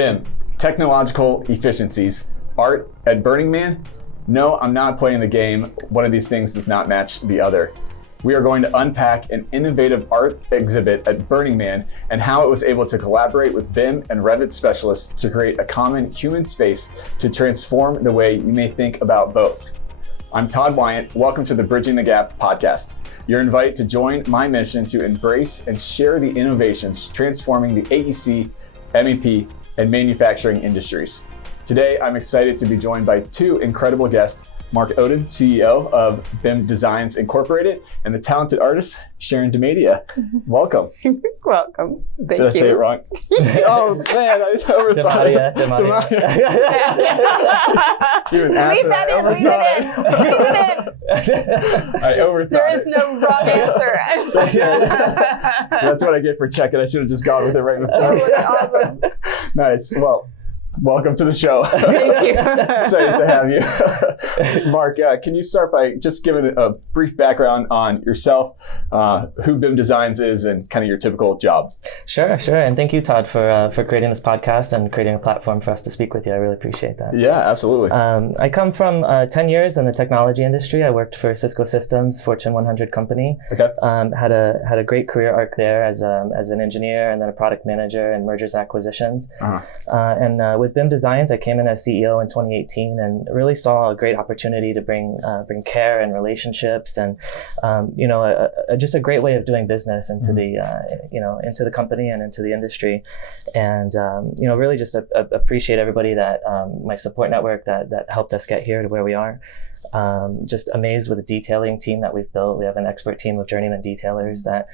BIM, technological efficiencies. Art at Burning Man? No, I'm not playing the game. One of these things does not match the other. We are going to unpack an innovative art exhibit at Burning Man and how it was able to collaborate with BIM and Revit specialists to create a common human space to transform the way you may think about both. I'm Todd Wyant. Welcome to the Bridging the Gap podcast. You're invited to join my mission to embrace and share the innovations transforming the AEC, MEP, and manufacturing industries. Today, I'm excited to be joined by two incredible guests, Mark Oden, CEO of BIM Designs Incorporated, and the talented artist, Sharon DeMattia. Welcome. Welcome. Thank you. Did I say it wrong? Oh man, I overthought it. DeMattia. Leave that in, leave it in. I overthought There is no wrong answer. That's it. That's what I get for checking. I should have just gone with it right before. Awesome. Nice. Well, welcome to the show. Thank you. Excited to have you. Mark, can you start by just giving a brief background on yourself, who BIM Designs is, and kind of your typical job? Sure. And thank you, Todd, for creating this podcast and creating a platform for us to speak with you. I really appreciate that. Yeah, absolutely. I come from 10 years in the technology industry. I worked for Cisco Systems, Fortune 100 company. Okay. Had a great career arc there as an engineer and then a product manager in mergers and acquisitions. And with BIM Designs, I came in as CEO in 2018 and really saw a great opportunity to bring care and relationships and just a great way of doing business into into the company and into the industry, and really just appreciate everybody that my support network that helped us get here to where we are. Just amazed with the detailing team that we've built. We have an expert team of journeyman detailers that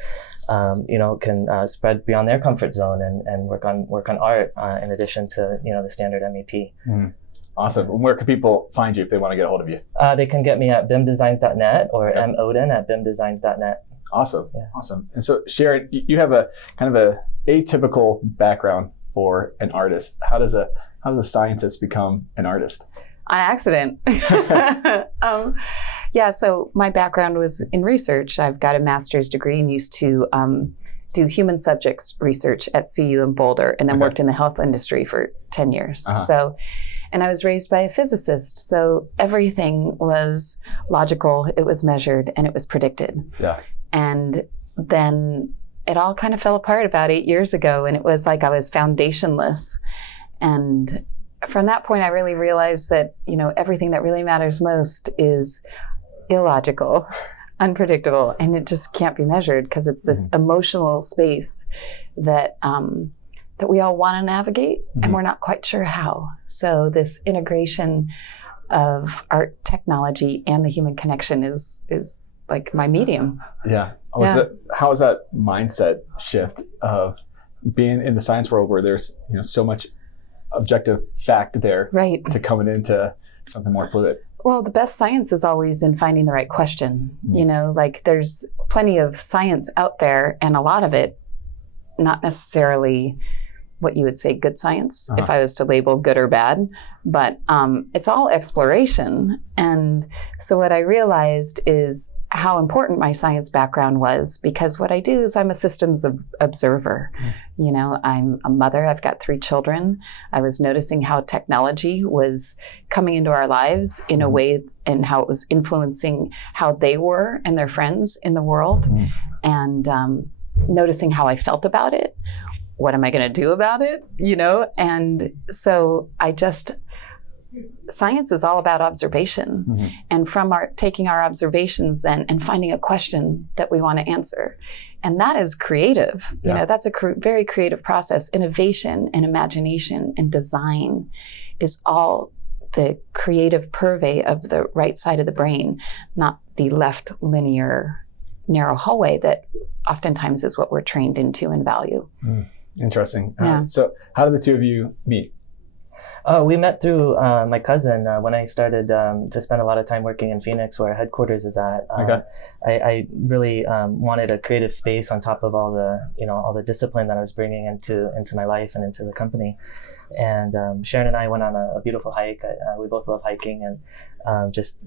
can spread beyond their comfort zone and work on art in addition to the standard MEP. Awesome. Where can people find you if they want to get a hold of you? They can get me at bimdesigns.net or moden at bimdesigns.net. Awesome. Yeah. Awesome. And so, Sharon, you have a kind of a atypical background for an artist. How does a scientist become an artist? On accident. So my background was in research. I've got a master's degree and used to do human subjects research at CU in Boulder, and then worked in the health industry for 10 years. And I was raised by a physicist, so everything was logical, it was measured, and it was predicted. Yeah. And then it all kind of fell apart about 8 years ago, and it was like I was foundationless. And from that point, I really realized that, everything that really matters most is illogical, unpredictable, and it just can't be measured because it's this emotional space that we all want to navigate, and we're not quite sure how. So this integration of art technology and the human connection is like my medium. Yeah. How is that mindset shift of being in the science world where there's so much objective fact there, right, to coming into something more fluid? Well, the best science is always in finding the right question. There's plenty of science out there, and a lot of it not necessarily what you would say good science, if I was to label good or bad, but it's all exploration. And so what I realized is how important my science background was, because what I do is I'm a systems observer. I'm a mother, I've got 3 children. I was noticing how technology was coming into our lives in a way, and how it was influencing how they were and their friends in the world, and noticing how I felt about it. What am I going to do about it? And so science is all about observation, and from taking our observations then and finding a question that we want to answer. And that is creative. That's a very creative process. Innovation and imagination and design is all the creative purvey of the right side of the brain, not the left linear narrow hallway that oftentimes is what we're trained into and value. Interesting. So how did the two of you meet? We met through my cousin when I started to spend a lot of time working in Phoenix, where our headquarters is at. I really wanted a creative space on top of all the discipline that I was bringing into my life and into the company. And Sharon and I went on a beautiful hike. We both love hiking, and just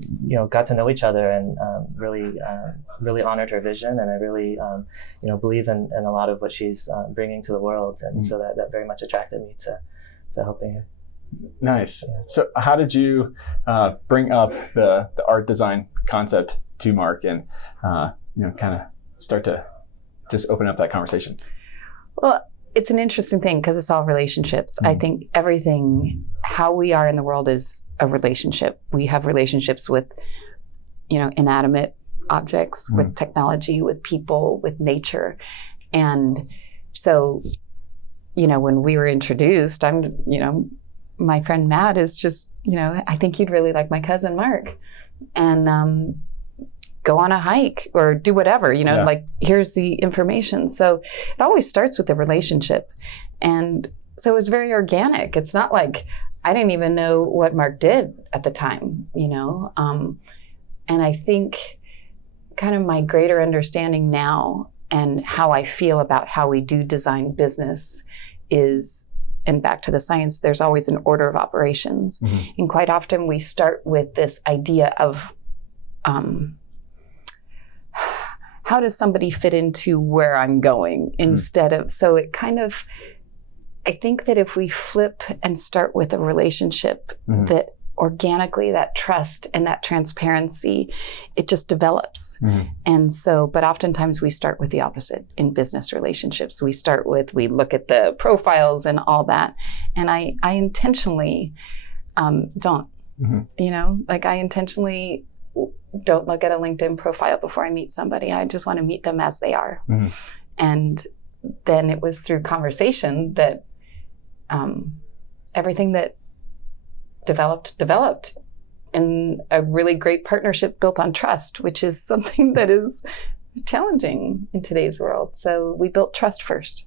got to know each other, and really honored her vision. And I really believe in a lot of what she's bringing to the world. And so that very much attracted me helping her. Nice. So how did you bring up the art design concept to Mark and kind of start to just open up that conversation? Well, it's an interesting thing because it's all relationships. I think everything, how we are in the world is a relationship. We have relationships with, inanimate objects, with technology, with people, with nature. And so, when we were introduced, my friend Matt is just, I think you'd really like my cousin Mark, and go on a hike or do whatever, like here's the information. So it always starts with the relationship. And so it was very organic. It's not like I didn't even know what Mark did at the time, and I think kind of my greater understanding now and how I feel about how we do design business is, and back to the science, there's always an order of operations. And quite often we start with this idea of how does somebody fit into where I'm going instead of, so it kind of, I think that if we flip and start with a relationship that organically, that trust and that transparency, it just develops. And so, but oftentimes we start with the opposite in business relationships. We look at the profiles and all that. And I intentionally don't, I intentionally don't look at a LinkedIn profile before I meet somebody. I just want to meet them as they are. And then it was through conversation that everything that developed in a really great partnership built on trust, which is something that is challenging in today's world. So we built trust first.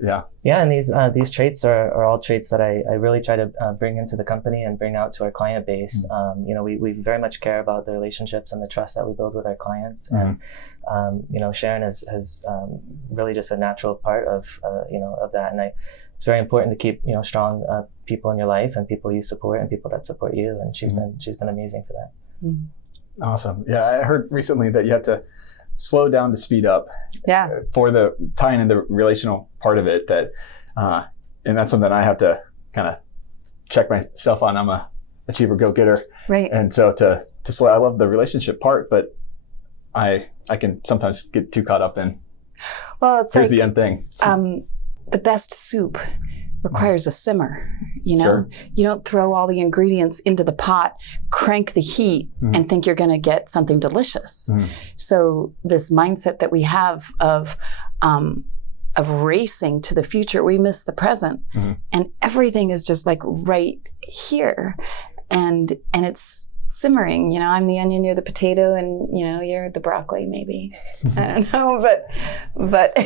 Yeah, and these traits are all traits that I really try to bring into the company and bring out to our client base. We very much care about the relationships and the trust that we build with our clients. And Sharon has really just a natural part of that. And it's very important to keep strong people in your life and people you support and people that support you. And she's been amazing for that. Awesome. Yeah, I heard recently that you have to slow down to speed up. For the tying in the relational part of it, that and that's something I have to kind of check myself on. I'm a achiever, go-getter, right? And so to slow, I love the relationship part, but I can sometimes get too caught up in it's here's the end thing. The best soup requires a simmer. Sure. You don't throw all the ingredients into the pot, crank the heat, and think you're going to get something delicious. So this mindset that we have of racing to the future, we miss the present, and everything is just like right here, and it's simmering. I'm the onion, you're the potato, and you're the broccoli. Maybe I don't know, but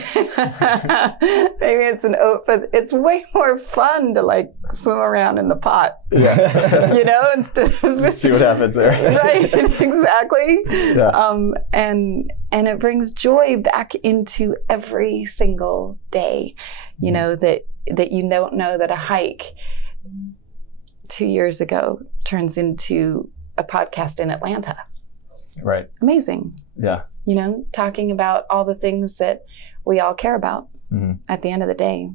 maybe it's an oat. But it's way more fun to like swim around in the pot. Instead of see what happens there. Right, exactly. Yeah. And it brings joy back into every single day. That you don't know that a hike 2 years ago turns into a podcast in Atlanta. Right. Amazing. Yeah. Talking about all the things that we all care about at the end of the day.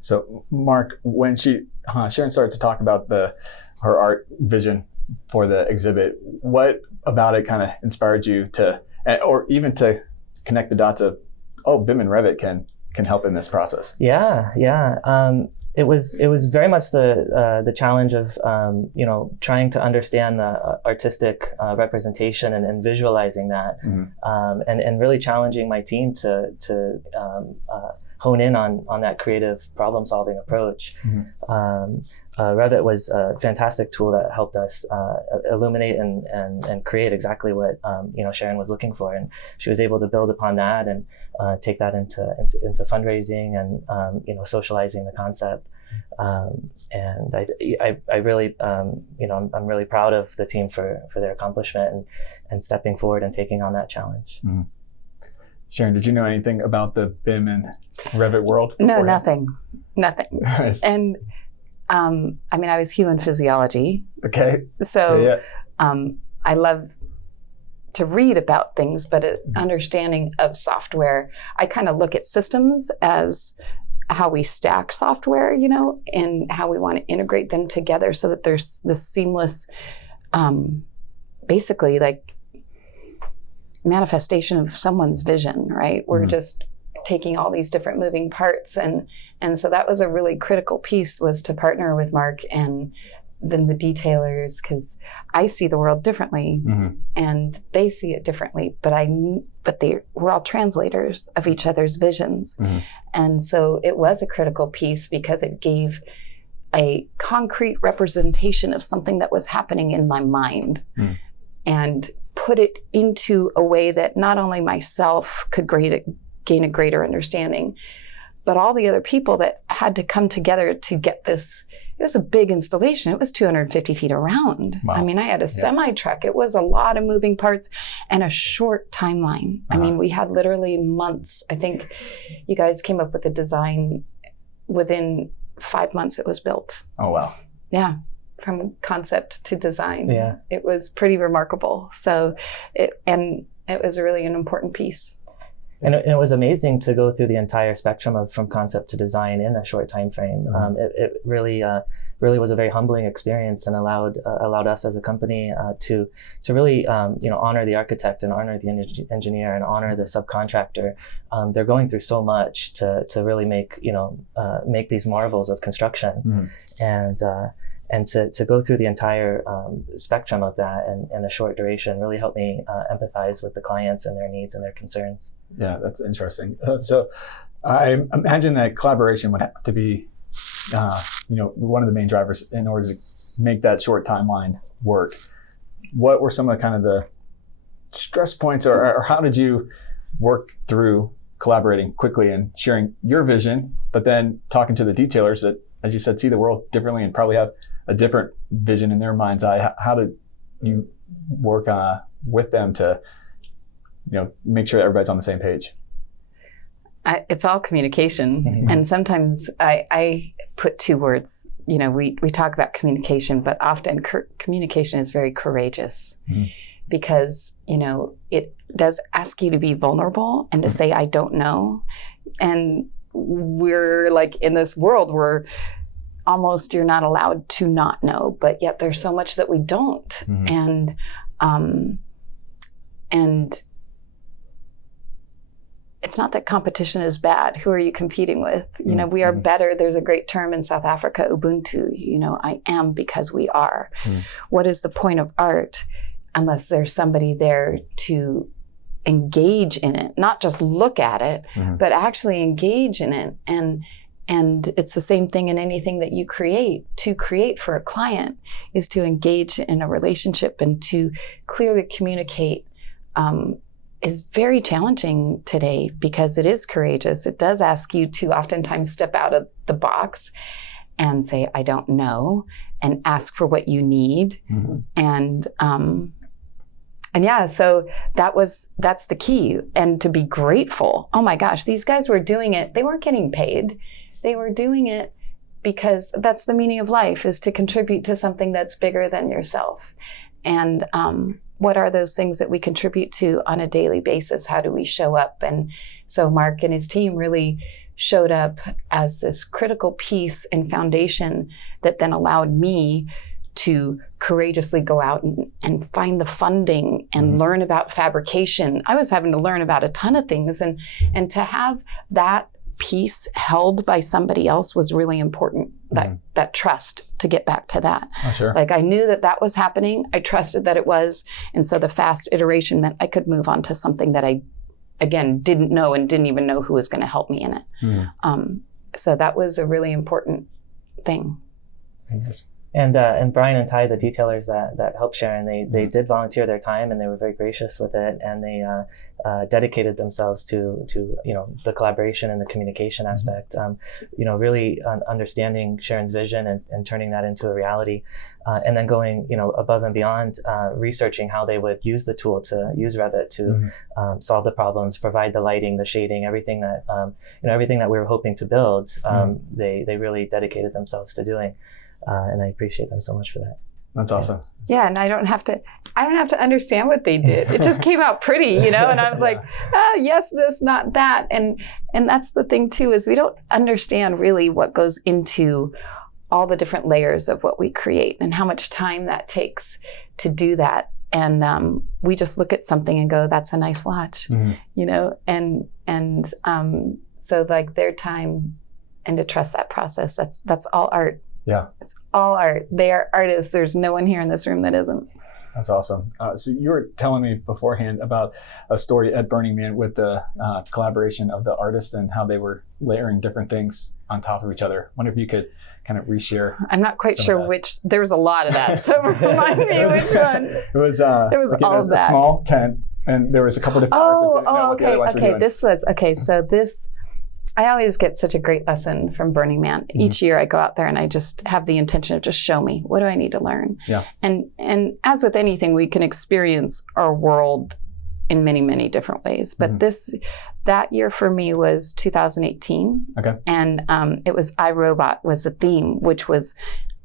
So Mark, when Sharon started to talk about her art vision for the exhibit, what about it kind of inspired you to, or even to connect the dots of, BIM and Revit can help in this process? Yeah. It was very much the challenge of trying to understand the artistic representation and visualizing that, and really challenging my team to hone in on that creative problem solving approach. Revit was a fantastic tool that helped us illuminate and create exactly what Sharon was looking for, and she was able to build upon that and take that into fundraising and socializing the concept. And I really I'm really proud of the team for their accomplishment and stepping forward and taking on that challenge. Sharon, did you know anything about the BIM and Revit world beforehand? No, nothing. Nice. And I was human physiology. Okay. So I love to read about things, but an understanding of software, I kind of look at systems as how we stack software, and how we want to integrate them together so that there's this seamless, basically like manifestation of someone's vision, right? We're just taking all these different moving parts. And so that was a really critical piece, was to partner with Mark and then the detailers, because I see the world differently and they see it differently, but we're all translators of each other's visions. And so it was a critical piece because it gave a concrete representation of something that was happening in my mind and put it into a way that not only myself could gain a greater understanding, but all the other people that had to come together to get this. It was a big installation. It was 250 feet around. Wow. I mean, I had a semi truck. It was a lot of moving parts and a short timeline. I mean, we had literally months. I think you guys came up with the design within 5 months it was built. Oh, wow. Yeah. From concept to design. Yeah. It was pretty remarkable. So it was really an important piece. And it was amazing to go through the entire spectrum from concept to design in a short time frame. It really was a very humbling experience, and allowed us as a company to really honor the architect and honor the engineer and honor the subcontractor. They're going through so much to really make these marvels of construction, and to go through the entire spectrum of that in a short duration really helped me empathize with the clients and their needs and their concerns. Yeah, that's interesting. So I imagine that collaboration would have to be, one of the main drivers in order to make that short timeline work. What were some of the stress points, or how did you work through collaborating quickly and sharing your vision, but then talking to the detailers that, as you said, see the world differently and probably have a different vision in their mind's eye? How did you work with them to, make sure everybody's on the same page? It's all communication. And sometimes I put two words, we talk about communication, but often communication is very courageous because, it does ask you to be vulnerable and to say, I don't know. And we're like in this world where almost you're not allowed to not know, but yet there's so much that we don't. And it's not that competition is bad. Who are you competing with? We are better. There's a great term in South Africa, Ubuntu. I am because we are. What is the point of art unless there's somebody there to engage in it, not just look at it, but actually engage in it. And it's the same thing in anything that you create. To create for a client is to engage in a relationship, and to clearly communicate is very challenging today because it is courageous. It does ask you to oftentimes step out of the box and say, I don't know, and ask for what you need. And yeah, so that's the key. And to be grateful. Oh my gosh, these guys were doing it. They weren't getting paid. They were doing it because that's the meaning of life, is to contribute to something that's bigger than yourself. And what are those things that we contribute to on a daily basis? How do we show up? And so Mark and his team really showed up as this critical piece and foundation that then allowed me to courageously go out and find the funding and learn about fabrication. I was having to learn about a ton of things, and to have that piece held by somebody else was really important. That trust, to get back to that. Oh, sure. Like, I knew that was happening. I trusted that it was. And so the fast iteration meant I could move on to something that I, again, didn't know and didn't even know who was going to help me in it. So that was a really important thing. And Brian and Ty, the detailers that helped Sharon, they did volunteer their time, and they were very gracious with it, and they dedicated themselves to the collaboration and the communication aspect. Really understanding Sharon's vision and turning that into a reality, and then going above and beyond, researching how they would use the tool, to use Revit to solve the problems, provide the lighting, the shading, everything that everything that we were hoping to build. They really dedicated themselves to doing. And I appreciate them so much for that. That's awesome. Yeah, and I don't have to understand what they did. It just came out pretty, and I was like, yes, this, not that. And that's the thing too, is we don't understand really what goes into all the different layers of what we create and how much time that takes to do that. And we just look at something and go, that's a nice watch, and so like their time, and to trust that process, that's all art. Yeah. It's all art. They are artists. There's no one here in this room that isn't. That's awesome. So you were telling me beforehand about a story at Burning Man with the collaboration of the artists and how they were layering different things on top of each other. I wonder if you could kind of reshare. I'm not quite sure which. There was a lot of that. So remind me which one. It was all of that. A small tent, and there was a couple different artists that didn't know what the other ones were doing. This was, so this, I always get such a great lesson from Burning Man. Mm-hmm. Each year I go out there and I just have the intention of just show me, what do I need to learn? Yeah. And as with anything, we can experience our world in many, many different ways. But that year for me was 2018. Okay. And it was iRobot was the theme, which was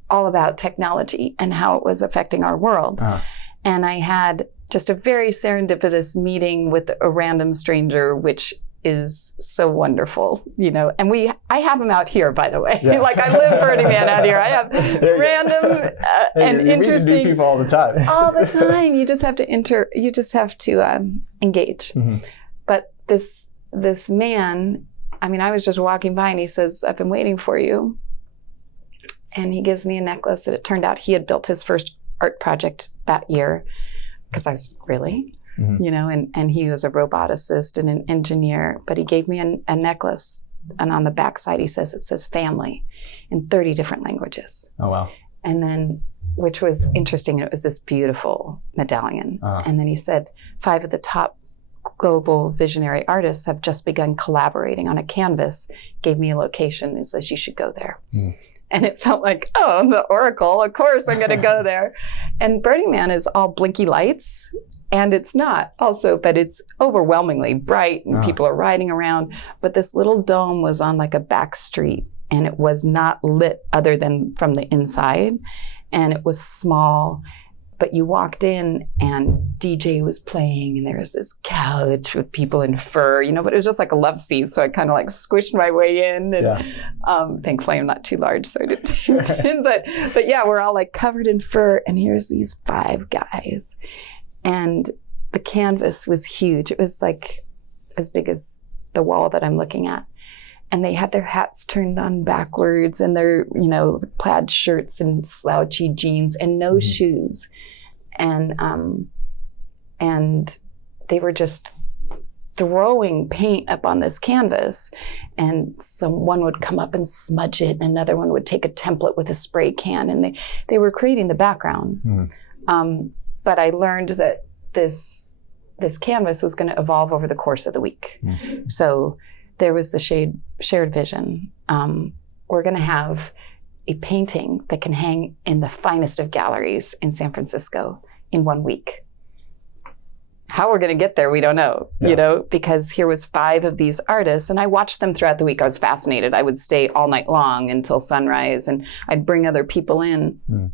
all about technology and how it was affecting our world. Uh-huh. And I had just a very serendipitous meeting with a random stranger, which is so wonderful, and I have them out here, by the way. Yeah. Like I live Burning Man out here. I have random and interesting people all the time. All the time. You just have to engage. Mm-hmm. But this man, I was just walking by and he says, I've been waiting for you. And he gives me a necklace, and it turned out he had built his first art project that year, because I was really... Mm-hmm. And he was a roboticist and an engineer, but he gave me a necklace, and on the backside it says family in 30 different languages. Oh, wow. And then, which was interesting, it was this beautiful medallion. Uh-huh. And then he said, 5 of the top global visionary artists have just begun collaborating on a canvas, gave me a location and says, you should go there. Mm. And it felt like, oh, I'm the Oracle, of course I'm gonna go there. And Burning Man is all blinky lights. And it's not also, but it's overwhelmingly bright and people are riding around. But this little dome was on like a back street, and it was not lit other than from the inside. And it was small, but you walked in and DJ was playing, and there was this couch with people in fur, but it was just like a love seat. So I kind of like squished my way in, and thankfully I'm not too large, so I didn't. But yeah, we're all like covered in fur, and here's these 5 guys. And the canvas was huge. It was like as big as the wall that I'm looking at. And they had their hats turned on backwards, and their, plaid shirts and slouchy jeans and no shoes. And they were just throwing paint up on this canvas, and someone would come up and smudge it, and another one would take a template with a spray can, and they were creating the background. Mm-hmm. But I learned that this canvas was going to evolve over the course of the week. Mm-hmm. So there was the shared vision. We're going to have a painting that can hang in the finest of galleries in San Francisco in 1 week. How we're going to get there, we don't know, because here was 5 of these artists, and I watched them throughout the week. I was fascinated. I would stay all night long until sunrise, and I'd bring other people in. Mm.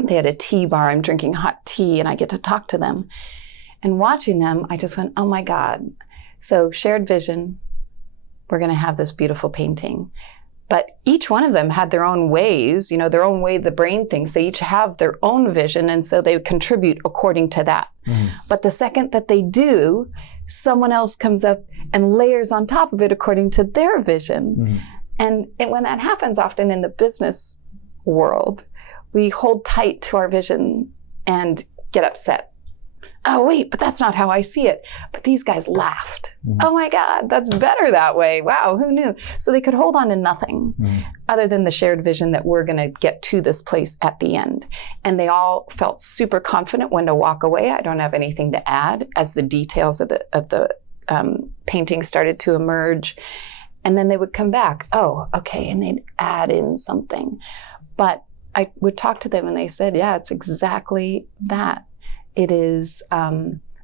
They had a tea bar. I'm drinking hot tea, and I get to talk to them. And watching them, I just went, oh my God. So shared vision, we're going to have this beautiful painting. But each one of them had their own ways, their own way the brain thinks. They each have their own vision, and so they contribute according to that. Mm. But the second that they do, someone else comes up and layers on top of it according to their vision. Mm. And when that happens often in the business world, we hold tight to our vision and get upset. Oh, wait, but that's not how I see it. But these guys laughed. Mm-hmm. Oh my God, that's better that way. Wow, who knew? So they could hold on to nothing other than the shared vision that we're going to get to this place at the end. And they all felt super confident when to walk away. I don't have anything to add as the details of the painting started to emerge. And then they would come back. Oh, okay, and they'd add in something. But I would talk to them, and they said, yeah, it's exactly that. It is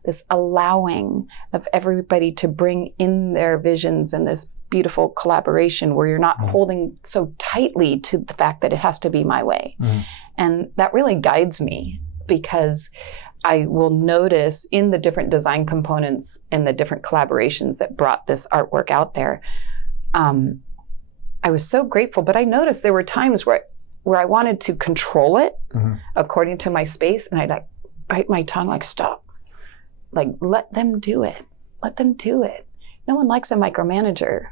this allowing of everybody to bring in their visions and this beautiful collaboration where you're not holding so tightly to the fact that it has to be my way. And that really guides me, because I will notice in the different design components and the different collaborations that brought this artwork out there, I was so grateful, but I noticed there were times where I wanted to control it according to my space, and I'd like bite my tongue, like, stop, like, let them do it. Let them do it. No one likes a micromanager.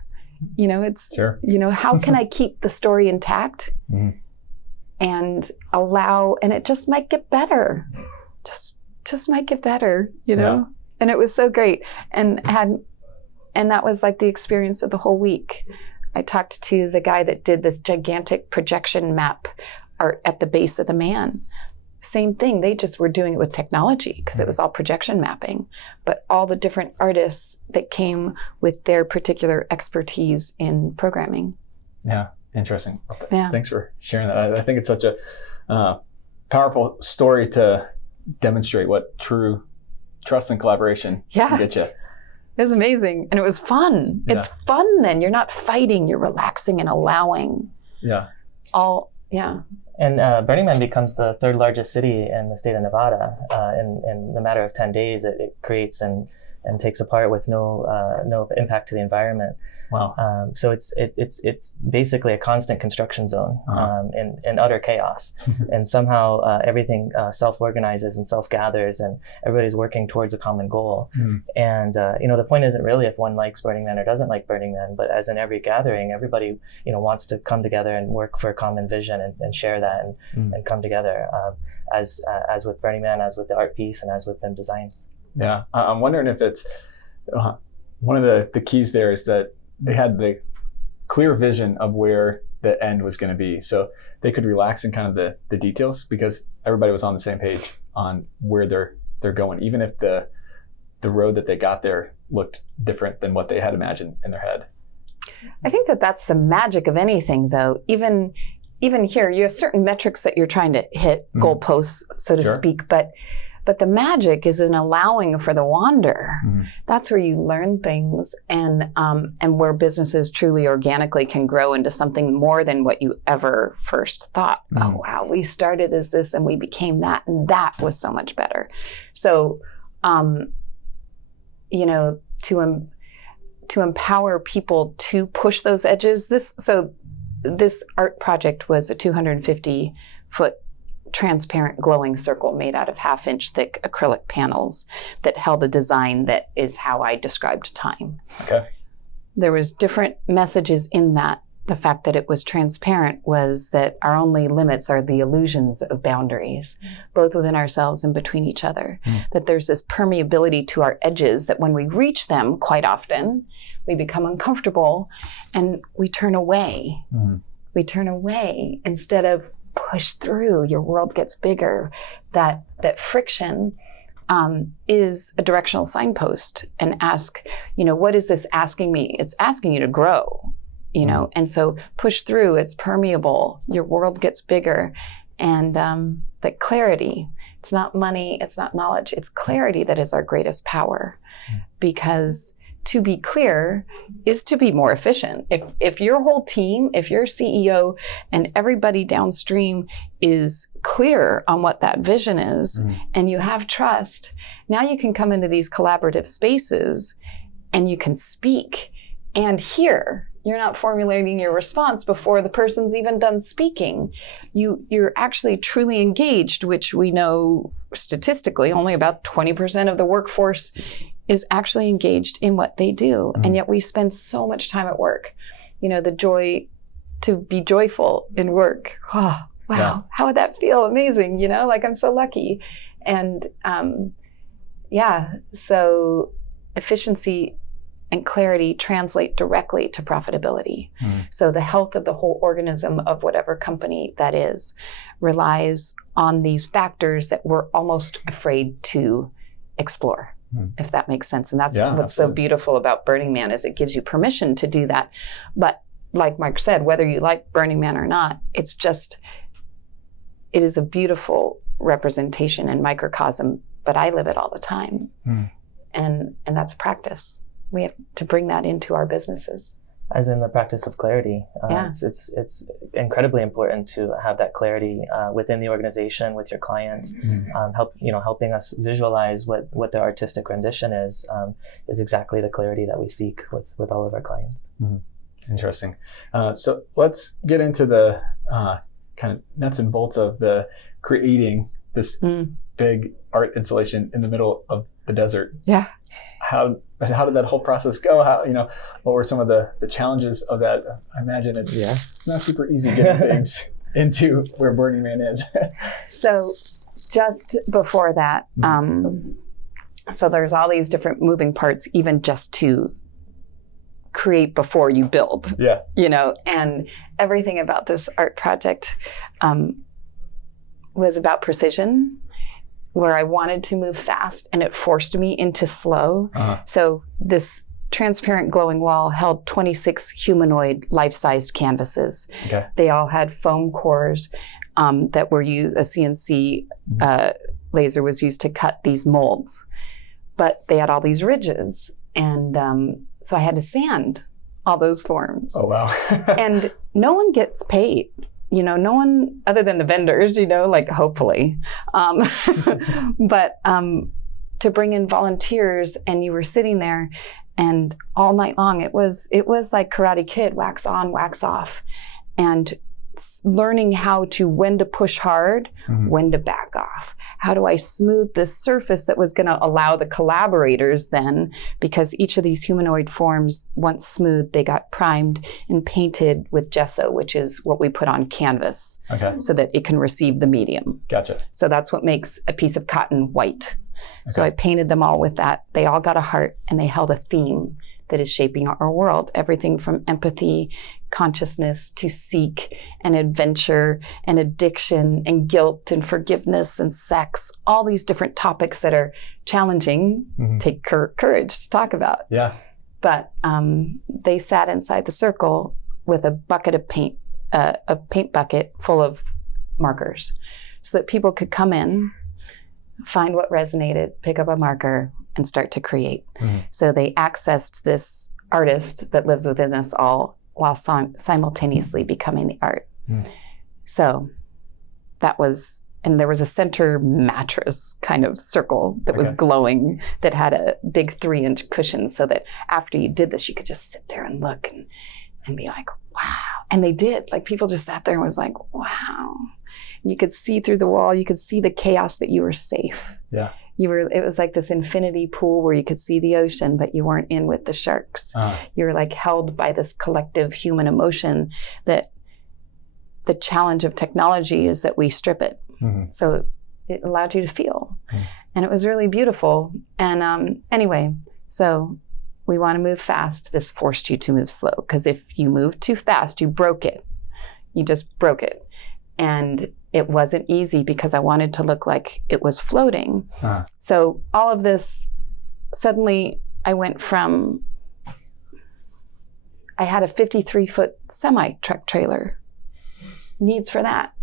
You know, it's, you know, how can I keep the story intact and allow, and it just might get better. Just might get better, you know? And it was so great. And that was like the experience of the whole week. I talked to the guy that did this gigantic projection map art at the base of the man. Same thing, they just were doing it with technology because it was all projection mapping, but all the different artists that came with their particular expertise in programming. Yeah, interesting. Thanks for sharing that. I think it's such a powerful story to demonstrate what true trust and collaboration can get you. It was amazing. And it was fun. It's fun then. You're not fighting, you're relaxing and allowing. And Burning Man becomes the third largest city in the state of Nevada. In the matter of 10 days, it creates and takes apart with no impact to the environment. Wow. So it's basically a constant construction zone in utter chaos. And somehow everything self-organizes and self-gathers, and everybody's working towards a common goal. And the point isn't really if one likes Burning Man or doesn't like Burning Man, but as in every gathering, everybody wants to come together and work for a common vision and share that and come together as with Burning Man, as with the art piece, and as with BIM Designs. Yeah, I'm wondering if it's one of the keys there is that they had the clear vision of where the end was going to be, so they could relax in kind of the details because everybody was on the same page on where they're going, even if the road that they got there looked different than what they had imagined in their head. I think that's the magic of anything, though. Even here, you have certain metrics that you're trying to hit, goalposts, so to speak, but the magic is in allowing for the wander. That's where you learn things, and where businesses truly organically can grow into something more than what you ever first thought. Oh, wow, we started as this and we became that, and that was so much better. So, to empower people to push those edges. This art project was a 250-foot transparent glowing circle made out of 1/2-inch thick acrylic panels that held a design that is how I described time. Okay. There was different messages in that. The fact that it was transparent was that our only limits are the illusions of boundaries, both within ourselves and between each other. That there's this permeability to our edges that when we reach them, quite often, we become uncomfortable and we turn away. We turn away instead of push through. Your world gets bigger. That friction is a directional signpost, and ask, what is this asking me? It's asking you to grow, and so push through. It's permeable. Your world gets bigger. And that clarity, it's not money, it's not knowledge, it's clarity that is our greatest power. Because to be clear is to be more efficient. If your whole team, if your CEO and everybody downstream is clear on what that vision is, and you have trust, now you can come into these collaborative spaces and you can speak and hear. You're not formulating your response before the person's even done speaking. You're actually truly engaged, which we know statistically only about 20% of the workforce is actually engaged in what they do. And yet we spend so much time at work. The joy to be joyful in work. Oh, wow. How would that feel? Amazing. Like I'm so lucky. And so efficiency and clarity translate directly to profitability. So the health of the whole organism of whatever company that is relies on these factors that we're almost afraid to explore, if that makes sense. And that's what's so beautiful about Burning Man, is it gives you permission to do that. But like Mark said, whether you like Burning Man or not, it is a beautiful representation and microcosm, but I live it all the time. And that's practice. We have to bring that into our businesses. As in the practice of clarity. Yeah. It's incredibly important to have that clarity within the organization with your clients. Helping us visualize what their artistic rendition is exactly the clarity that we seek with all of our clients. Interesting. So let's get into the kind of nuts and bolts of the creating this big art installation in the middle of the desert. Yeah. How did that whole process go? What were some of the challenges of that? I imagine it's not super easy getting things into where Burning Man is. So just before that, so there's all these different moving parts, even just to create before you build. Yeah. And everything about this art project was about precision, where I wanted to move fast and it forced me into slow. So this transparent glowing wall held 26 humanoid life-sized canvases. Okay. They all had foam cores that were used, a CNC laser was used to cut these molds. But they had all these ridges. And so I had to sand all those forms. Oh, wow. And no one gets paid. No one other than the vendors, hopefully. But to bring in volunteers, and you were sitting there and all night long, it was like Karate Kid, wax on, wax off. And learning when to push hard, when to back off. How do I smooth this surface that was going to allow the collaborators then, because each of these humanoid forms, once smooth, they got primed and painted with gesso, which is what we put on canvas, so that it can receive the medium. Gotcha. So that's what makes a piece of cotton white. So I painted them all with that. They all got a heart, and they held a theme that is shaping our world. Everything from empathy, consciousness, to seek, and adventure, and addiction, and guilt, and forgiveness, and sex. All these different topics that are challenging, take courage to talk about. Yeah. But they sat inside the circle with a bucket of paint, a paint bucket full of markers, so that people could come in, find what resonated, pick up a marker, and start to create. So they accessed this artist that lives within us all while simultaneously becoming the art. So that was, and there was a center mattress kind of circle that was glowing, that had a big 3-inch cushion, so that after you did this, you could just sit there and look and be like, wow. And they did. People just sat there and was like, wow. You could see through the wall, you could see the chaos, but you were safe. Yeah. It was like this infinity pool where you could see the ocean, but you weren't in with the sharks. You were held by this collective human emotion, that the challenge of technology is that we strip it. So it allowed you to feel. And it was really beautiful. And anyway, so we want to move fast. This forced you to move slow, because if you moved too fast, you broke it. You just broke it. And it wasn't easy, because I wanted to look like it was floating. So all of this, suddenly I went from, I had a 53-foot semi-truck trailer. Needs for that.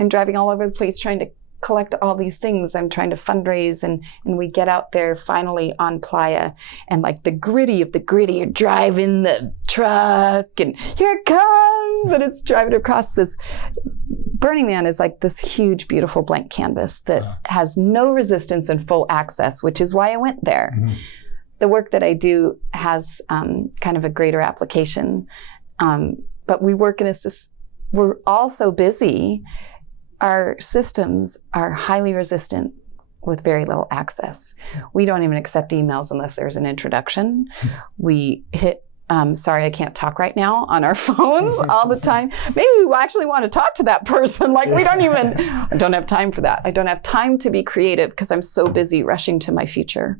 I'm driving all over the place trying to collect all these things. I'm trying to fundraise, and we get out there finally on Playa, and the gritty of the gritty, you're driving the truck, and here it comes, and it's driving across this. Burning Man is this huge, beautiful blank canvas that has no resistance and full access, which is why I went there. The work that I do has kind of a greater application, but we work in we're all so busy. Our systems are highly resistant with very little access. We don't even accept emails unless there's an introduction. We hit sorry, I can't talk right now on our phones all the time. Maybe we actually want to talk to that person. I don't have time for that. I don't have time to be creative because I'm so busy rushing to my future.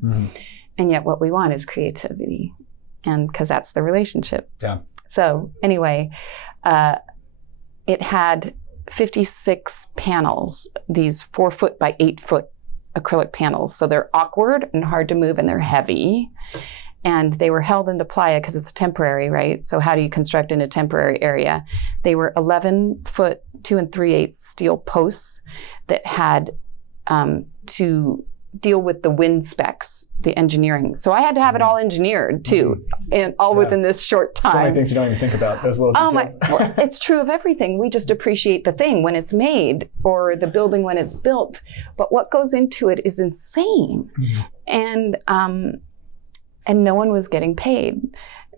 And yet what we want is creativity, and because that's the relationship. Yeah. So anyway, it had 56 panels, these 4-foot by 8-foot acrylic panels. So they're awkward and hard to move, and they're heavy. And they were held into playa because it's temporary, right? So how do you construct in a temporary area? They were 11-foot 2 3/8 steel posts that had to deal with the wind specs, the engineering. So I had to have it all engineered too, and all within this short time. So many things you don't even think about, those little details. Well, it's true of everything. We just appreciate the thing when it's made or the building when it's built. But what goes into it is insane. And no one was getting paid.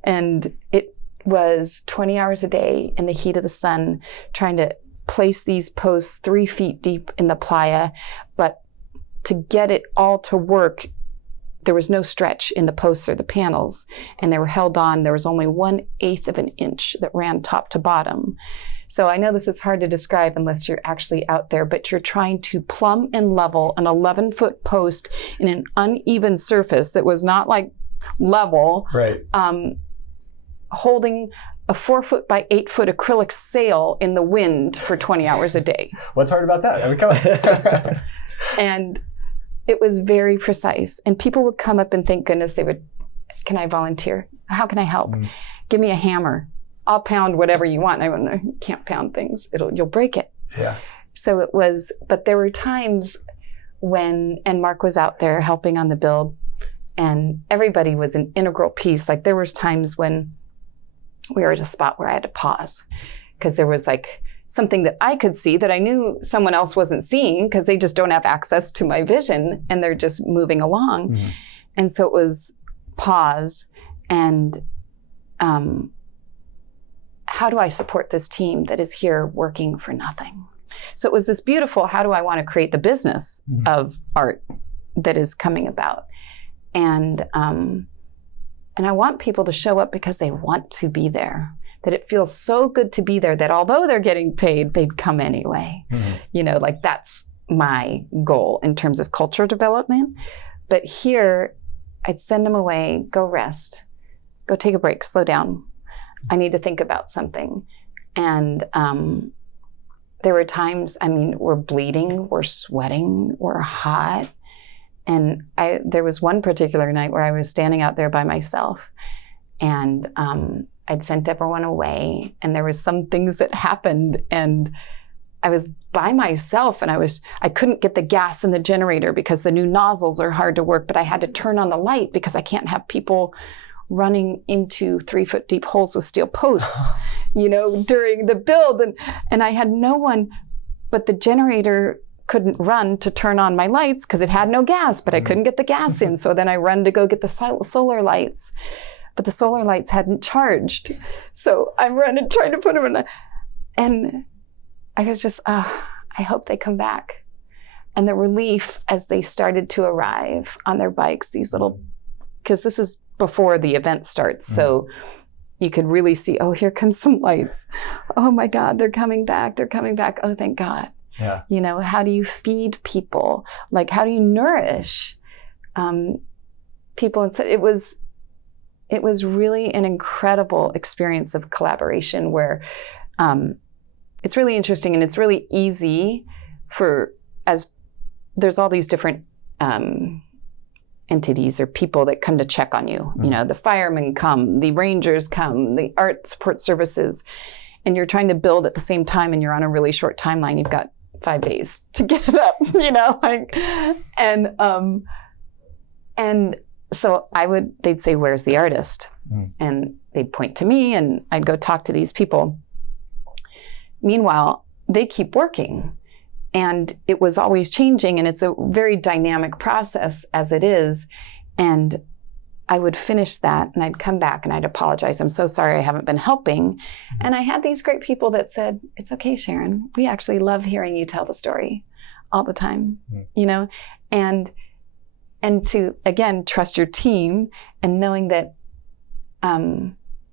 And it was 20 hours a day in the heat of the sun, trying to place these posts 3 feet deep in the playa, but to get it all to work, there was no stretch in the posts or the panels, and they were held on. There was only 1/8 of an inch that ran top to bottom. So I know this is hard to describe unless you're actually out there, but you're trying to plumb and level an 11-foot post in an uneven surface that was not like level, right? Holding a 4-foot by 8-foot acrylic sail in the wind for 20 hours a day. What's hard about that? I mean, come on. And it was very precise. And people would come up and thank goodness they would, can I volunteer? How can I help? Give me a hammer. I'll pound whatever you want. I went, you can't pound things. You'll break it. Yeah. So it was, but there were times when, and Mark was out there helping on the build, and everybody was an integral piece. Like there was times when we were at a spot where I had to pause because there was like something that I could see that I knew someone else wasn't seeing because they just don't have access to my vision and they're just moving along. And so it was pause and how do I support this team that is here working for nothing? So it was this beautiful, how do I want to create the business of art that is coming about? And I want people to show up because they want to be there, that it feels so good to be there that although they're getting paid, they'd come anyway. You know, like that's my goal in terms of culture development. But here, I'd send them away, go rest, go take a break, slow down. I need to think about something. And there were times, I mean, we're bleeding, we're sweating, we're hot. And there was one particular night where I was standing out there by myself and I'd sent everyone away and there was some things that happened and I was by myself and I couldn't get the gas in the generator because the new nozzles are hard to work, but I had to turn on the light because I can't have people running into 3-foot deep holes with steel posts, you know, during the build. And I had no one, but the generator couldn't run to turn on my lights because it had no gas, but I couldn't get the gas in. So then I run to go get the solar lights, but the solar lights hadn't charged. So I'm running, trying to put them in. And I was just, I hope they come back. And the relief as they started to arrive on their bikes, these little, because this is before the event starts. So you could really see, oh, here comes some lights. Oh my God, they're coming back. They're coming back. Oh, thank God. Yeah. You know, how do you feed people? Like, how do you nourish people? And so it was really an incredible experience of collaboration where it's really interesting and it's really easy as there's all these different entities or people that come to check on you. You know, the firemen come, the rangers come, the art support services, and you're trying to build at the same time and you're on a really short timeline. You've got 5 days to get it up, you know, like, and so they'd say, where's the artist? And they'd point to me and I'd go talk to these people. Meanwhile, they keep working and it was always changing and it's a very dynamic process as it is. And I would finish that and I'd come back and I'd apologize. I'm so sorry I haven't been helping. And I had these great people that said, it's okay, Sharon. We actually love hearing you tell the story all the time, you know? And to, again, trust your team and knowing that,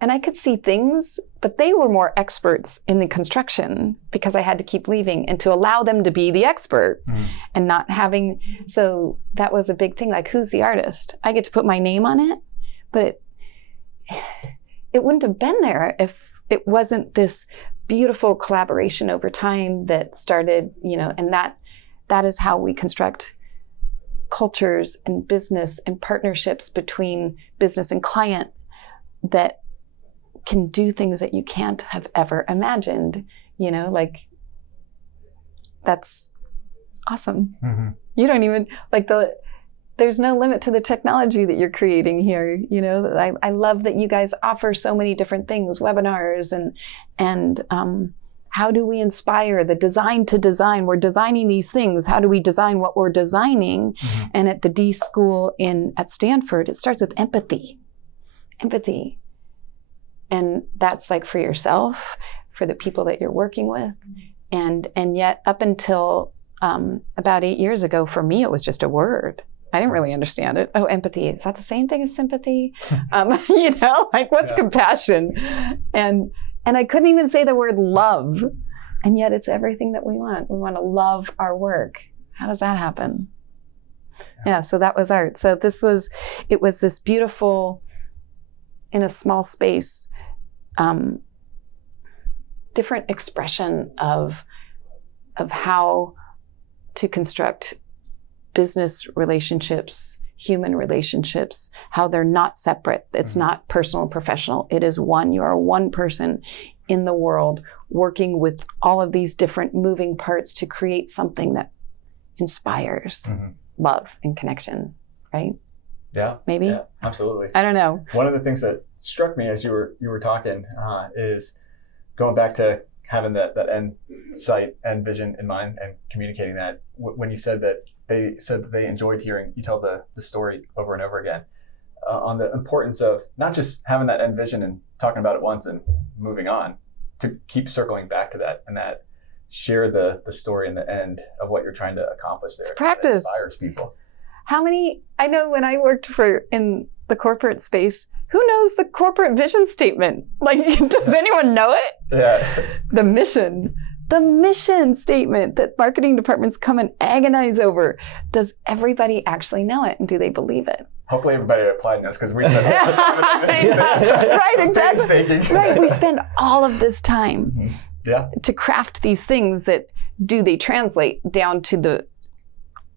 and I could see things, but they were more experts in the construction because I had to keep leaving and to allow them to be the expert and not having, so that was a big thing. Like, who's the artist? I get to put my name on it, but it wouldn't have been there if it wasn't this beautiful collaboration over time that started, you know, and that is how we construct cultures and business and partnerships between business and client that can do things that you can't have ever imagined, you know, like that's awesome. You don't even, like there's no limit to the technology that you're creating here. You know, I love that you guys offer so many different things, webinars and how do we inspire the design to design? We're designing these things. How do we design what we're designing? Mm-hmm. And at the D School at Stanford, it starts with empathy. Empathy. And that's like for yourself, for the people that you're working with. And yet up until about 8 years ago, for me, it was just a word. I didn't really understand it. Oh, empathy. Is that the same thing as sympathy? You know, like what's compassion? And I couldn't even say the word love. And yet it's everything that we want. We want to love our work. How does that happen? Yeah, so that was art. So it was this beautiful, in a small space, different expression of how to construct business relationships, human relationships, how they're not separate. It's not personal and professional. It is one. You are one person in the world working with all of these different moving parts to create something that inspires love and connection, right? Yeah. Maybe? Yeah, absolutely. I don't know. One of the things that struck me as you were talking is going back to having that end sight and vision in mind and communicating that. When you said that they enjoyed hearing you tell the story over and over again, on the importance of not just having that end vision and talking about it once and moving on, to keep circling back to that and that share the story and the end of what you're trying to accomplish there. It's practice. That inspires people. I know when I worked in the corporate space, who knows the corporate vision statement? Like, does anyone know it? Yeah. The mission statement that marketing departments come and agonize over. Does everybody actually know it? And do they believe it? Hopefully everybody applied this because we spend all the time right, exactly. Right, we spend all of this time to craft these things that do they translate down to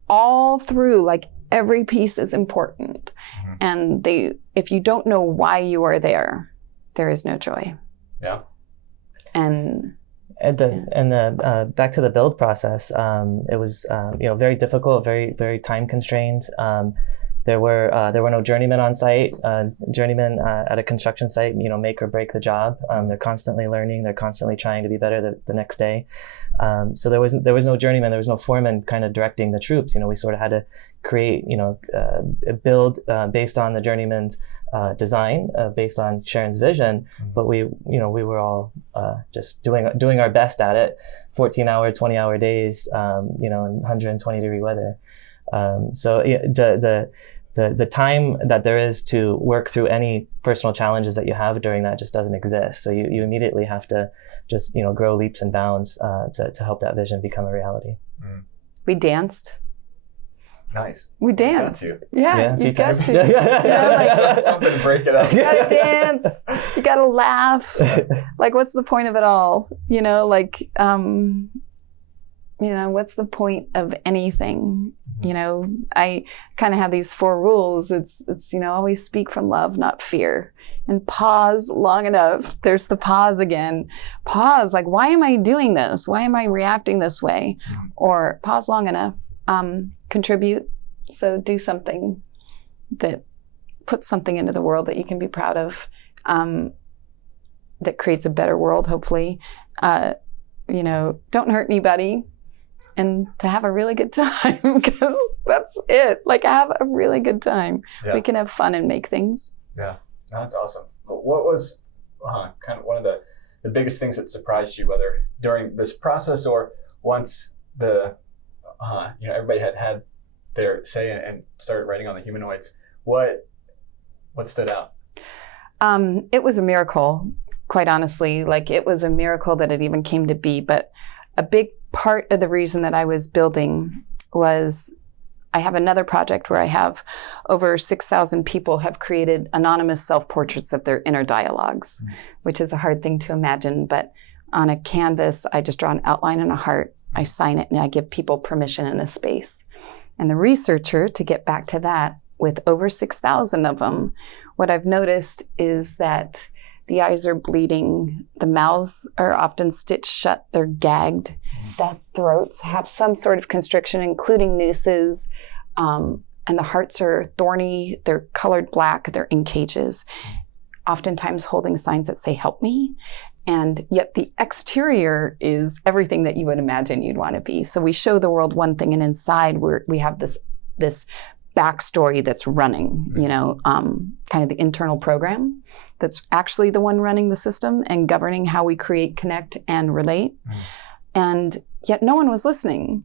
all through, like every piece is important. And if you don't know why you are there, there is no joy. Yeah. And back to the build process, it was very difficult, very very time constrained. There were no journeymen on site. Journeymen at a construction site, make or break the job. They're constantly learning. They're constantly trying to be better the next day. So there was no journeyman. There was no foreman kind of directing the troops. We sort of had to create, build based on the journeyman's design, based on Sharon's vision. But we were all just doing our best at it. 14-hour, 20-hour days, in 120-degree weather. So the time that there is to work through any personal challenges that you have during that just doesn't exist. So you immediately have to just, grow leaps and bounds to help that vision become a reality. We danced. Nice. We danced. Yeah, you've got to. Something to break it up. You gotta dance. You gotta laugh. Like, what's the point of it all? What's the point of anything? I kind of have these 4 rules. It's always speak from love, not fear. And pause long enough. There's the pause again. Pause, like, why am I doing this? Why am I reacting this way? Or pause long enough. Contribute. So do something that puts something into the world that you can be proud of, that creates a better world, hopefully. Don't hurt anybody. And to have a really good time, because that's it. Like, have a really good time. Yeah. We can have fun and make things. Yeah, that's awesome. What was kind of one of the biggest things that surprised you, whether during this process or once everybody had their say and started writing on the humanoids? What stood out? It was a miracle, quite honestly. Like, it was a miracle that it even came to be. But a big part of the reason that I was building was I have another project where I have over 6,000 people have created anonymous self-portraits of their inner dialogues, which is a hard thing to imagine. But on a canvas, I just draw an outline and a heart. I sign it and I give people permission in a space. And the researcher, to get back to that, with over 6,000 of them, what I've noticed is that the eyes are bleeding, the mouths are often stitched shut, they're gagged, the throats have some sort of constriction, including nooses, and the hearts are thorny, they're colored black, they're in cages, oftentimes holding signs that say, help me. And yet the exterior is everything that you would imagine you'd want to be. So we show the world one thing, and inside we have this backstory that's running, kind of the internal program that's actually the one running the system and governing how we create, connect, and relate. And yet no one was listening.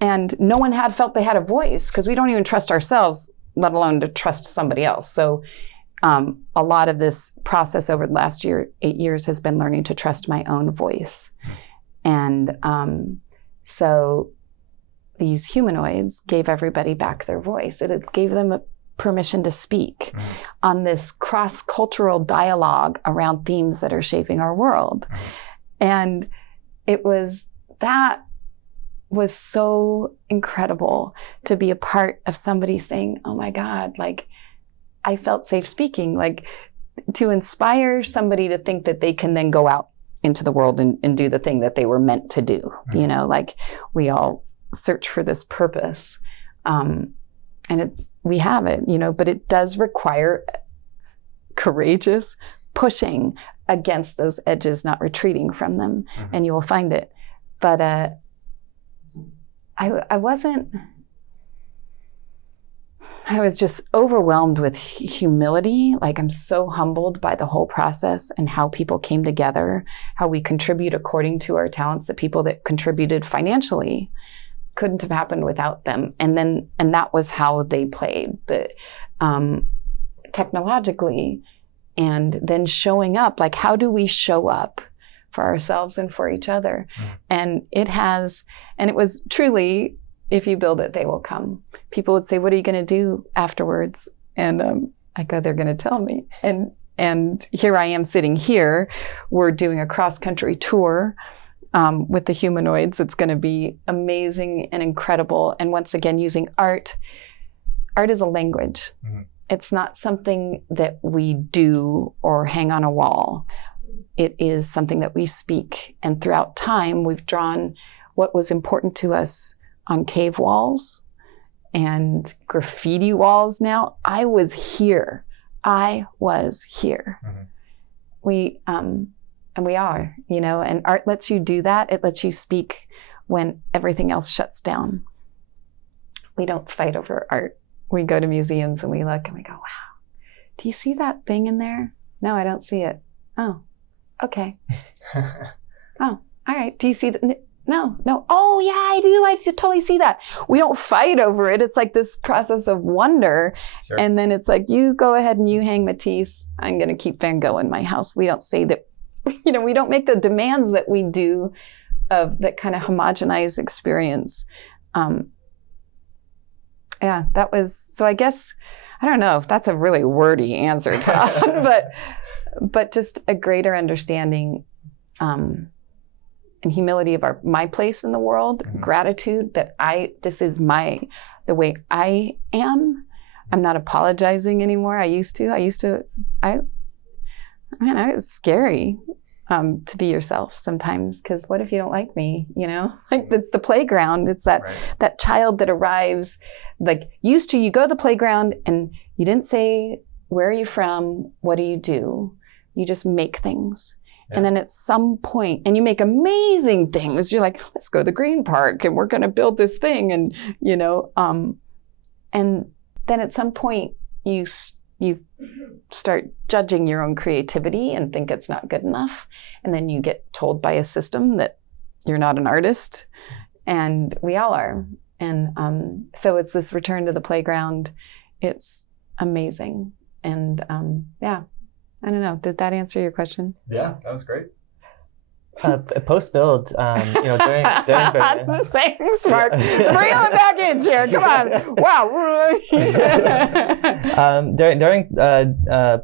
And no one had felt they had a voice, because we don't even trust ourselves, let alone to trust somebody else. So a lot of this process over the last 8 years has been learning to trust my own voice. And so these humanoids gave everybody back their voice. It gave them a permission to speak on this cross-cultural dialogue around themes that are shaping our world. And that was so incredible to be a part of somebody saying, oh my God, like, I felt safe speaking, like, to inspire somebody to think that they can then go out into the world and do the thing that they were meant to do. Like, we all search for this purpose. And we have it, but it does require courageous pushing against those edges, not retreating from them, and you will find it. But I was just overwhelmed with humility. Like, I'm so humbled by the whole process and how people came together, how we contribute according to our talents. The people that contributed financially couldn't have happened without them. And that was how they played technologically, and then showing up. Like, how do we show up for ourselves and for each other? And it was truly, if you build it, they will come. People would say, what are you going to do afterwards? And I go, they're going to tell me. And here I am sitting here. We're doing a cross-country tour with the humanoids. It's going to be amazing and incredible. And once again, using art. Art is a language. It's not something that we do or hang on a wall. It is something that we speak. And throughout time, we've drawn what was important to us on cave walls and graffiti walls now. I was here. We are, and art lets you do that. It lets you speak when everything else shuts down. We don't fight over art. We go to museums and we look and we go, wow, do you see that thing in there? No, I don't see it. Oh, okay. Oh, all right. Do you see that? No. Oh, yeah, I do. I totally see that. We don't fight over it. It's like this process of wonder. Sure. And then it's like, you go ahead and you hang Matisse. I'm going to keep Van Gogh in my house. We don't say that, we don't make the demands that we do of that kind of homogenized experience. So I guess, I don't know if that's a really wordy answer, Todd, but just a greater understanding and humility of my place in the world, gratitude that this is the way I am. I'm not apologizing anymore. I used to, it was scary to be yourself sometimes, because what if you don't like me, Like, it's the playground. It's that child that arrives, like, you go to the playground and you didn't say, where are you from? What do? You just make things. Yeah. And then at some point, and you make amazing things. You're like, let's go to the green park and we're going to build this thing. And, and then at some point you start judging your own creativity and think it's not good enough. And then you get told by a system that you're not an artist, and we all are. And so it's this return to the playground. It's amazing. And I don't know. Did that answer your question? Yeah, that was great. Post-build, during Thanks, Mark. Bring on the package here. Come on. Wow. During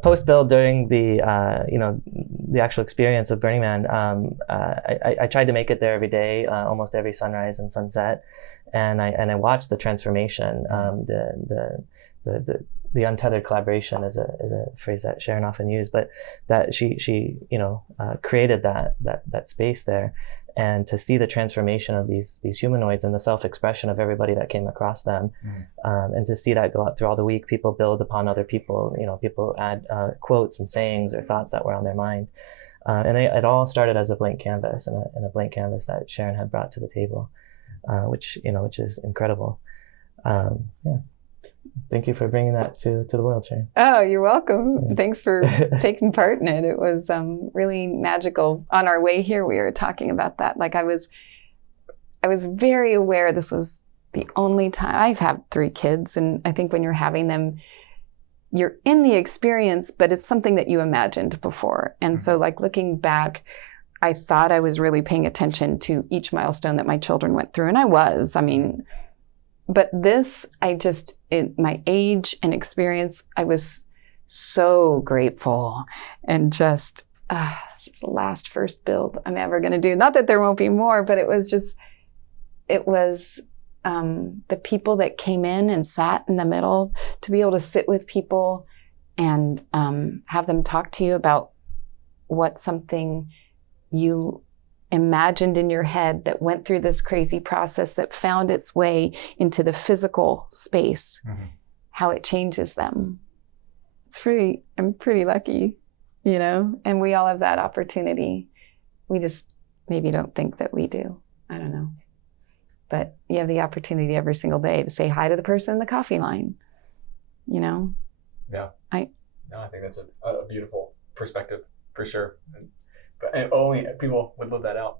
post-build, during the actual experience of Burning Man, I tried to make it there every day, almost every sunrise and sunset, and I watched the transformation. The untethered collaboration is a phrase that Sharon often used, but that she created that space there, and to see the transformation of these humanoids and the self-expression of everybody that came across them, and to see that go out through all the week. People build upon other people. People add quotes and sayings or thoughts that were on their mind, and it all started as a blank canvas and a blank canvas that Sharon had brought to the table, which is incredible. Thank you for bringing that to the world, Sharon. Oh, you're welcome. Yeah. Thanks for taking part in it. It was really magical. On our way here, we were talking about that. Like I was very aware this was the only time. I've had 3 kids, and I think when you're having them, you're in the experience, but it's something that you imagined before. And so like looking back, I thought I was really paying attention to each milestone that my children went through. And I was, but this, in my age and experience, I was so grateful, and just, this is the last first build I'm ever going to do. Not that there won't be more, but it was the people that came in and sat in the middle, to be able to sit with people and have them talk to you about what something you imagined in your head that went through this crazy process that found its way into the physical space, how it changes them. I'm pretty lucky, and we all have that opportunity. We just maybe don't think that we do. I don't know. But you have the opportunity every single day to say hi to the person in the coffee line, Yeah. I think that's a beautiful perspective for sure. And only people would live that out.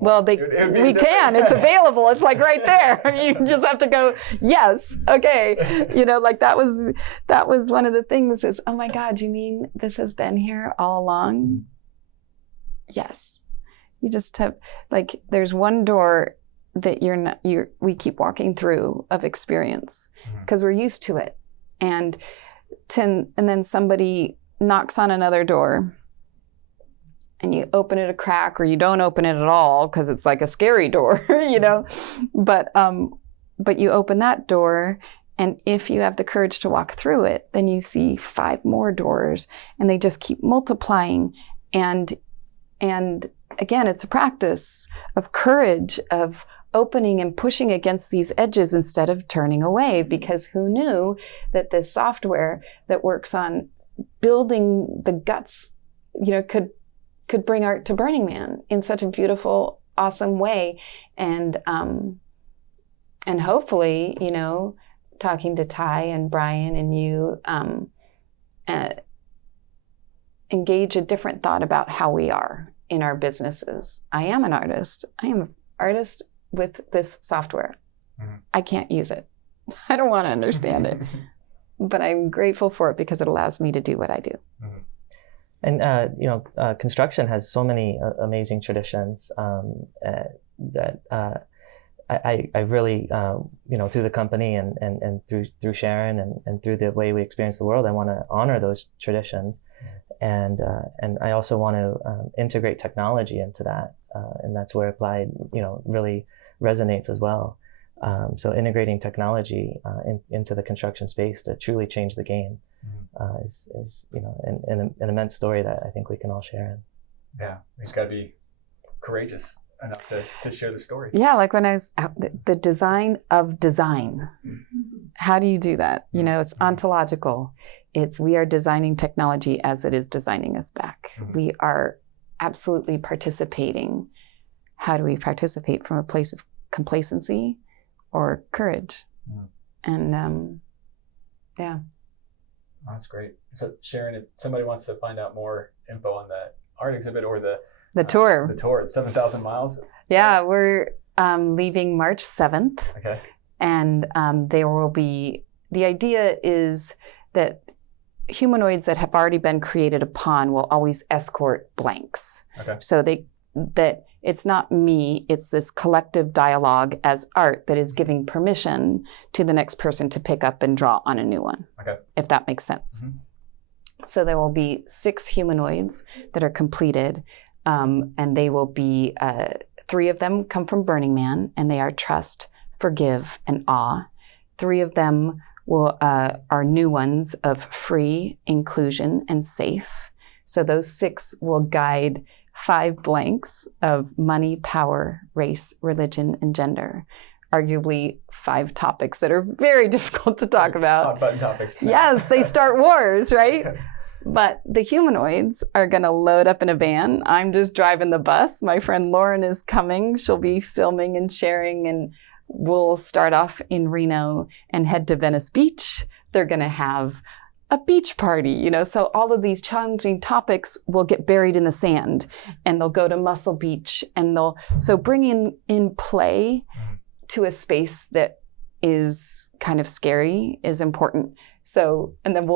Well, we can. It's available. It's like right there. You just have to go, yes, okay. That was one of the things is, oh my God, you mean this has been here all along? Yes. You just have, there's one door that we keep walking through of experience because we're used to it. And then somebody knocks on another door, and you open it a crack, or you don't open it at all because it's like a scary door, But you open that door, and if you have the courage to walk through it, then you see 5 more doors, and they just keep multiplying. And again, it's a practice of courage, of opening and pushing against these edges instead of turning away, because who knew that this software that works on building the guts, could bring art to Burning Man in such a beautiful, awesome way. And hopefully, talking to Ty and Brian and you, engage a different thought about how we are in our businesses. I am an artist. I am an artist with this software. I can't use it. I don't want to understand it, but I'm grateful for it because it allows me to do what I do. And construction has so many amazing traditions that I really through the company and through Sharon and through the way we experience the world, I want to honor those traditions, and I also want to integrate technology into that, and that's where applied really resonates as well. So integrating technology into the construction space to truly change the game. Is an immense story that I think we can all share in. Yeah, we just got to be courageous enough to share the story. Yeah, like when I was the design of design. How do you do that? It's ontological. We are designing technology as it is designing us back. We are absolutely participating. How do we participate? From a place of complacency or courage? And yeah. Oh, that's great. So Sharon, if somebody wants to find out more info on the art exhibit or the tour, it's 7,000 miles. Yeah, we're leaving March 7th. Okay. And there will be, the idea is that humanoids that have already been created upon will always escort blanks. Okay. So that it's not me, it's this collective dialogue as art that is giving permission to the next person to pick up and draw on a new one. Okay. If that makes sense. So there will be 6 humanoids that are completed, and they will be, 3 of them come from Burning Man, and they are trust, forgive, and awe. 3 of them are new ones of free, inclusion, and safe. So those 6 will guide 5 blanks of money, power, race, religion, and gender. Arguably 5 topics that are very difficult to talk about. Hot button topics. Yes, they start wars, right? But the humanoids are going to load up in a van. I'm just driving the bus. My friend Lauren is coming. She'll be filming and sharing, and we'll start off in Reno and head to Venice Beach. They're going to have a beach party, so all of these challenging topics will get buried in the sand, and they'll go to Muscle Beach, and so bringing in play to a space that is kind of scary is important. So, and then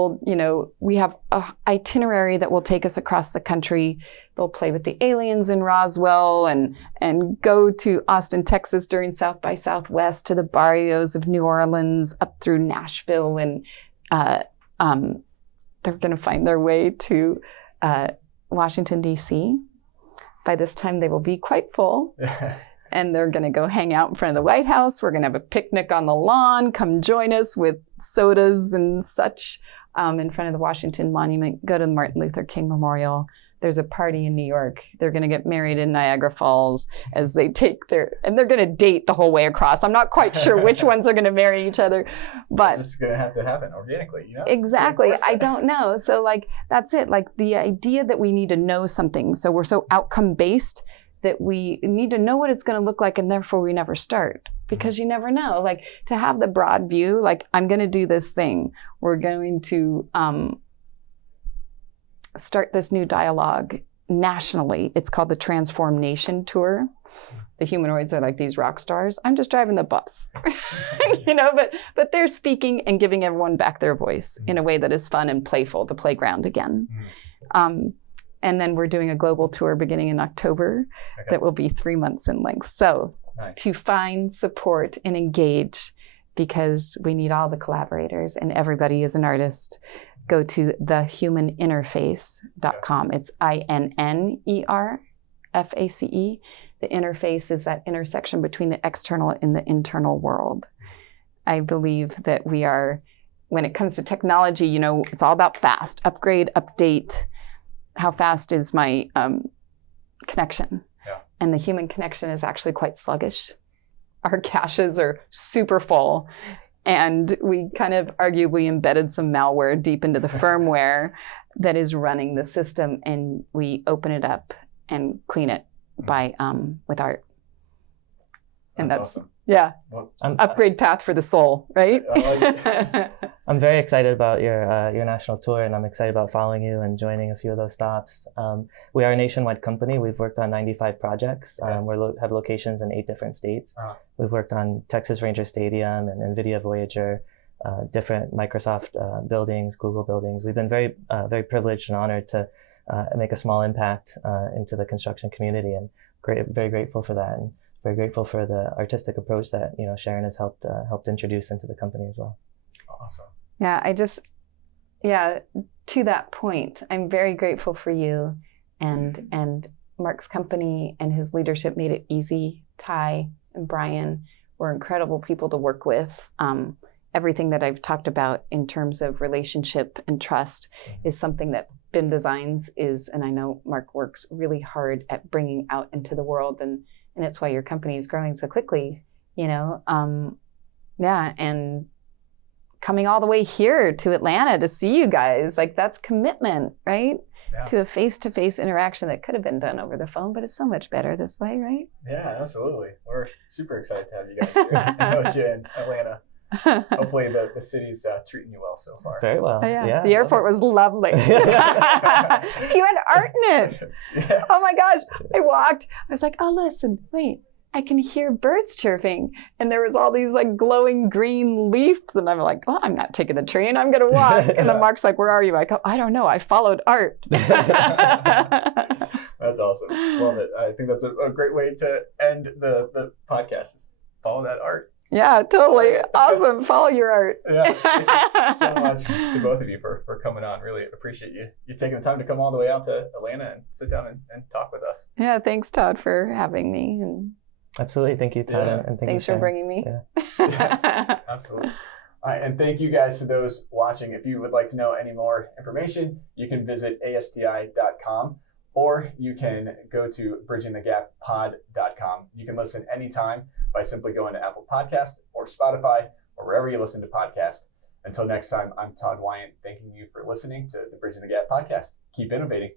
we have an itinerary that will take us across the country. They'll play with the aliens in Roswell and go to Austin, Texas during South by Southwest, to the barrios of New Orleans, up through Nashville, and they're going to find their way to Washington, D.C. By this time, they will be quite full. And they're going to go hang out in front of the White House. We're going to have a picnic on the lawn. Come join us with sodas and such in front of the Washington Monument. Go to the Martin Luther King Memorial. There's a party in New York. They're going to get married in Niagara Falls as they and they're going to date the whole way across. I'm not quite sure which ones are going to marry each other, but it's just going to have to happen organically, Exactly. I don't know. So that's it. The idea that we need to know something. So we're so outcome based that we need to know what it's going to look like, and therefore we never start, because you never know. To have the broad view, I'm going to do this thing. We're going to start this new dialogue nationally. It's called the Transform Nation Tour. The humanoids are like these rock stars. I'm just driving the bus, but they're speaking and giving everyone back their voice in a way that is fun and playful, the playground again. And then we're doing a global tour beginning in October that will be 3 months in length. So to find, support, and engage, because we need all the collaborators and everybody is an artist, go to thehumaninterface.com. It's INNERFACE. The interface is that intersection between the external and the internal world. I believe that we are, when it comes to technology, it's all about fast, upgrade, update. How fast is my connection? Yeah. And the human connection is actually quite sluggish. Our caches are super full. And we kind of arguably embedded some malware deep into the firmware that is running the system. And we open it up and clean it with art. And that's awesome. Yeah. Upgrade path for the soul, right? I'm very excited about your national tour, and I'm excited about following you and joining a few of those stops. We are a nationwide company. We've worked on 95 projects. We have locations in 8 different states. We've worked on Texas Ranger Stadium and NVIDIA Voyager, different Microsoft buildings, Google buildings. We've been very privileged and honored to make a small impact into the construction community, and very grateful for that. And very grateful for the artistic approach that Sharon has helped introduce into the company as well. Awesome. Yeah, to that point, I'm very grateful for you and Mark's company, and his leadership made it easy. Ty and Brian were incredible people to work with. Everything that I've talked about in terms of relationship and trust is something that BIM Designs is, and I know Mark works really hard at bringing out into the world, and it's why your company is growing so quickly, and coming all the way here to Atlanta to see you guys, that's commitment, right? Yeah. To a face-to-face interaction that could have been done over the phone, but it's so much better this way, right? Yeah, absolutely. We're super excited to have you guys here. I know you in Atlanta. Hopefully the city's treating you well so far. Very well. Oh, yeah. The airport was lovely. You had art in it. Yeah. Oh my gosh. I walked. I was like, oh, listen, wait. I can hear birds chirping. And there was all these glowing green leaves. And I'm like, well, I'm not taking the train. I'm going to walk. And then Mark's like, where are you? I go, I don't know. I followed art. That's awesome. Love it. I think that's a great way to end the podcast, is follow that art. Yeah, totally. Awesome. Follow your art. Yeah. Thank you so much to both of you for coming on. Really appreciate you taking the time to come all the way out to Atlanta and sit down and talk with us. Yeah, thanks, Todd, for having me. And absolutely. Thank you, Todd. Yeah. And thanks for bringing me. Yeah, absolutely. All right, and thank you guys to those watching. If you would like to know any more information, you can visit ASTI.com, or you can go to bridgingthegappod.com. You can listen anytime by simply going to Apple Podcasts or Spotify or wherever you listen to podcasts. Until next time, I'm Todd Wyant, thanking you for listening to the Bridging the Gap podcast. Keep innovating.